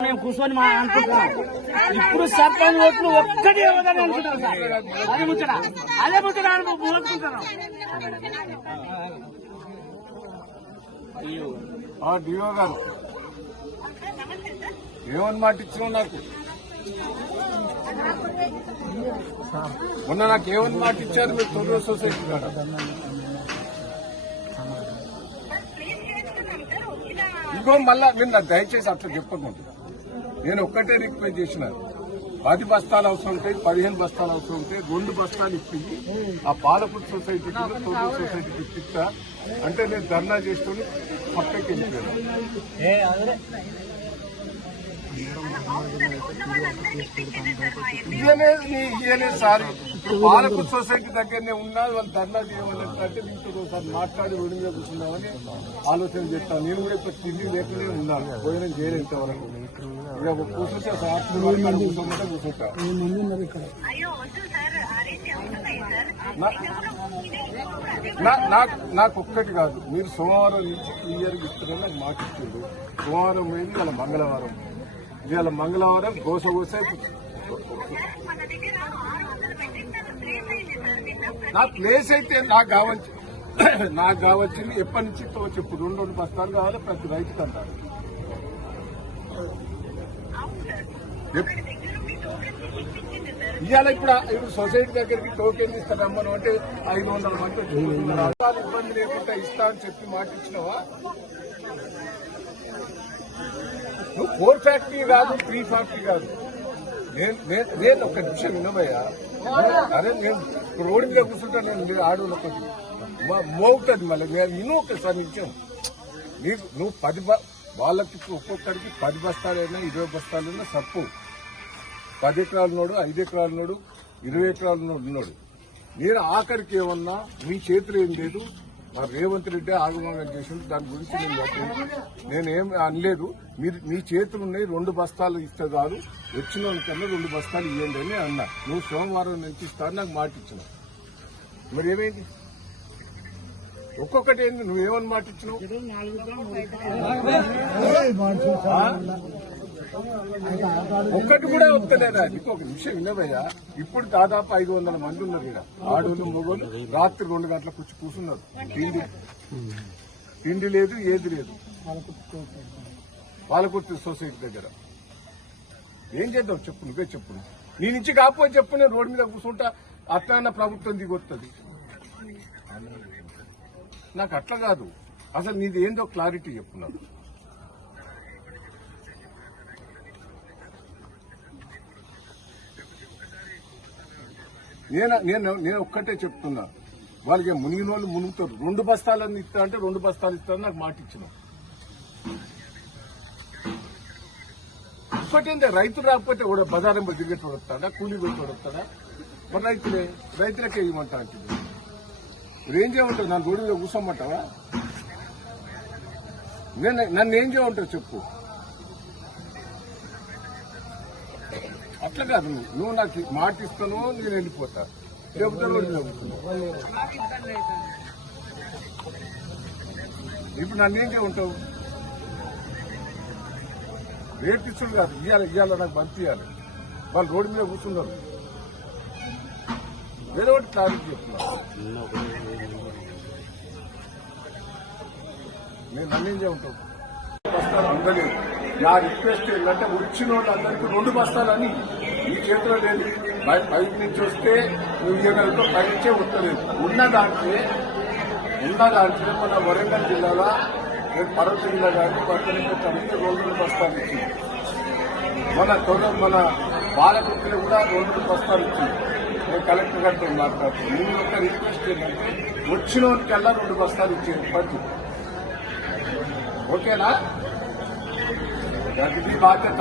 మేము కూర్చొని మా అనుకుంటున్నాం. ఇప్పుడు సర్పంచ్ ఓట్లు ఒక్కటి ఇవ్వదని అనుకుంటాం సార్. అదే ముచ్చట. అదే ముచ్చట అనుకుంటున్నాం డిఓ గారు. ఏమని మాట ఇచ్చినావు నాకు? మొన్న నాకు ఏమని మాట ఇచ్చారు మీరు తొలి సొసైటీ కాడ? ఇంకో మళ్ళా మీరు నాకు దయచేసి అట్లా చెప్పకుండా నేను ఒక్కటే రిక్వెస్ట్ చేసిన. పది బస్తాలు అవసరం ఉంటాయి పదిహేను బస్తాలు అవసరం ఉంటాయి రెండు బస్తాలు ఇప్పింది ఆ పాలకుడు సొసైటీకి తొలి సొసైటీకి ఇప్పిస్తా. అంటే నేను ధర్నా చేసుకుని పక్కకి వెళ్ళిపోయాను. ఇయ్యనే నీ ఇయ్యనే సారీ. సొసైటీ దగ్గరనే ఉన్నా వాళ్ళు ధర్నా చేయమన్నట్టు నీతో ఒకసారి మాట్లాడి రోడ్డు మీద కూర్చున్నామని ఆలోచన చేస్తాను. నేను కూడా ఇప్పుడు తిండి లేకనే ఉన్నాను. భోజనం చేయలేదు ఇంతవరకు. ఇక కూర్చుంటే కూర్చోమంటే సార్. సార్. నాకు నాకు ఒక్కటి కాదు. మీరు సోమవారం నుంచి క్లియర్ ఇస్తున్నారని నాకు మాట ఇచ్చిండు సోమవారం పోయింది ఇవాళ మంగళవారం. ఇవాళ మంగళవారం గోస గోస నా ప్లేస్ అయితే నాకు కావచ్చు నాకు కావచ్చింది ఎప్పటి నుంచి ఇవ్వచ్చు ఇప్పుడు రెండు రెండు బస్తాలు కావాలి ప్రతి రైతుకి అంటారు. ఇవాళ ఇప్పుడు ఇప్పుడు సొసైటీ దగ్గరికి టోకెన్ ఇస్తారమ్మను అంటే ఐదు వందల మంది వచ్చి ఇబ్బంది లేకుండా ఇస్తా అని చెప్పి మాట ఇచ్చినావా? ఫోర్ ఫ్యాక్టరీ కాదు త్రీ ఫ్యాక్టరీ కాదు. నేను నేను ఒక నిమిషం వినమయ్యా అదే నేను రోడ్డు మీద కూర్చుంటా నేను ఆడోళ్ళు ఒకటి మోగుతుంది మళ్ళీ. నేను విను ఒకసారి నిమిషం నీకు నువ్వు పది బ- వాళ్ళకి ఒక్కొక్కరికి పది బస్తాలైనా ఇరవై బస్తాలైనా సప్పు. పది ఎకరాలున్నాడు ఐదు ఎకరాలున్నాడు ఇరవై ఎకరాలున్నాడు ఉన్నాడు నేను ఆఖరికి ఏమన్నా మీ చేతిలో ఏం లేదు? మా రేవంత్ రెడ్డి ఆగమనం చేసిండు. దాని గురించి నేను. నేనేం అనలేదు. మీరు మీ చేతులు ఉన్నాయి రెండు బస్తాలు ఇస్తే చాలు. వచ్చిన కన్నా రెండు బస్తాలు ఇవ్వండి అని అన్నా. నువ్వు సోమవారం నుంచి ఇస్తాను నాకు మాట ఇచ్చిన మరి ఏమైంది? ఒక్కొక్కటి ఏంది? నువ్వేమని మాట ఇచ్చినావు? ఒక్కటి కూడా ఒక్కలేదా ఇంకొక ఒక నిమిషం వినవయ్యా. ఇప్పుడు దాదాపు ఐదు వందల మంది ఉన్నారు ఇక్కడ. ఆడోళ్ళు మొగోళ్ళు రాత్రి రెండు గంటలకు వచ్చి కూర్చున్నారు. తిండి. తిండి లేదు ఏది లేదు. పాలకుర్తి సొసైటీ దగ్గర. ఏం చేద్దాం? చెప్పు నువ్వే చెప్పు. నీ నుంచి కాకపోతే చెప్పు నేను రోడ్డు మీద కూర్చుంటా. అట్లా ప్రభుత్వం దిగొస్తుంది నాకు అట్లా కాదు. అసలు నీది ఏందో క్లారిటీ చెప్పు నాకు. నేను నేను నేను ఒక్కటే చెప్తున్నా. వాళ్ళకి మునిగిన వాళ్ళు మునుగుతారు. రెండు బస్తాలని ఇస్తా అంటే రెండు బస్తాలు ఇస్తా నాకు మాట ఇచ్చిన ఇంకోటి రైతు రాకపోతే కూడా బజారం తిరిగేటోడు వస్తాడా? కూలీ పెట్టి వస్తాడా? మరి రైతులే రైతులకే ఇవ్వమంటా అంటే ఏం చేయమంటావు నన్ను రోడ్డు మీద కూర్చోమంటావా? నేను నన్ను ఏం చేయమంటావు చెప్పు. అట్లా కాదు. నువ్వు నువ్వు నాకు మాట ఇస్తాను నేను వెళ్ళిపోతా. లేకపోతే రోడ్డు మీద ఇప్పుడు నన్ను ఏం చేయమంటావు? రేపు ఇచ్చుడు కాదు. ఇవాళ ఇవాళ నాకు పంపించాలి వాళ్ళు రోడ్డు మీద కూర్చున్నారు. ఏదో ఒకటి క్లారిటీ చెప్తున్నారు నేను నన్నేం చేయమంటావు? వస్తాను అందలేదు నా రిక్వెస్ట్ ఏంటంటే వచ్చిన వాళ్ళందరికీ రెండు బస్తాలని ఈ చేతిలో లేదు బయట నుంచి వస్తే నువ్వు ఇవ్వగలతో బయట నుంచే వస్తలేదు. ఉన్న దాంట్లో ఉన్న దాంట్లో మన వరంగల్ జిల్లాలో రేపు పర్వత జిల్లా కానీ పక్కన రెండు బస్తాలు ఇచ్చింది. మన తొలి మన బాలకుర్తిలో కూడా రెండు బస్తాలు ఇచ్చింది. నేను కలెక్టర్ గారితో మాట్లాడుతున్నాను. నేను ఒక రిక్వెస్ట్ ఏంటంటే వచ్చిన వాళ్ళకల్లా రెండు బస్తాలు ఇచ్చేది. పట్టు ఓకేనా? అది మీ బాధ్యత